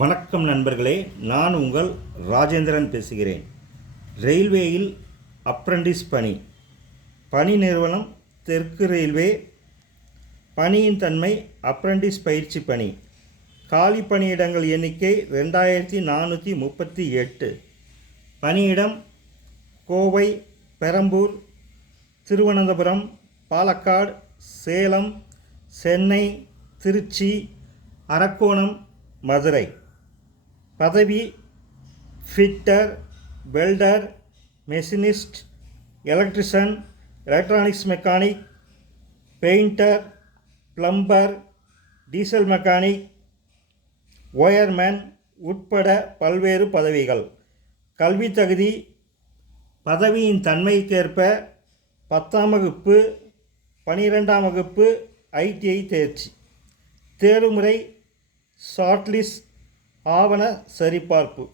வணக்கம் நண்பர்களே, நான் உங்கள் ராஜேந்திரன் பேசுகிறேன். ரயில்வேயில் அப்ரண்டிஸ் பணி நிறுவனம் தெற்கு ரயில்வே. பணியின் தன்மை அப்ரண்டிஸ் பயிற்சி பணி. காலி பணியிடங்கள் எண்ணிக்கை 2438. பணியிடம் கோவை, பெரம்பூர், திருவனந்தபுரம், பாலக்காடு, சேலம், சென்னை, திருச்சி, அரக்கோணம், மதுரை. பதவி fitter, welder, machinist, electrician, electronics mechanic, painter, plumber, diesel mechanic, wireman உட்பட பல்வேறு பதவிகள். கல்வி தகுதி பதவியின் தன்மைக்கேற்ப 10ஆம் வகுப்பு, 12ஆம் வகுப்பு, ITI தேர்ச்சி. தேர்வுமுறை ஷார்ட்லிஸ்ட், ஆவண சரிபார்ப்பு.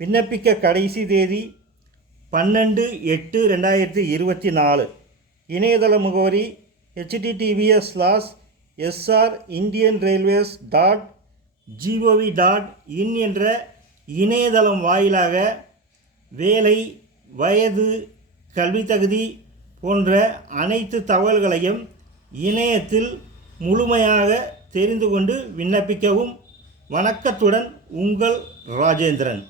விண்ணப்பிக்க கடைசி தேதி 12/8/2024. இணையதள முகவரி https://indianrailways.gov.in என்ற இணையதளம் வாயிலாக வேலை, வயது, கல்வி தகுதி போன்ற அனைத்து தகவல்களையும் இணையத்தில் முழுமையாக தெரிந்து கொண்டு விண்ணப்பிக்கவும். வணக்கத்துடன் உங்கள் ராஜேந்திரன்.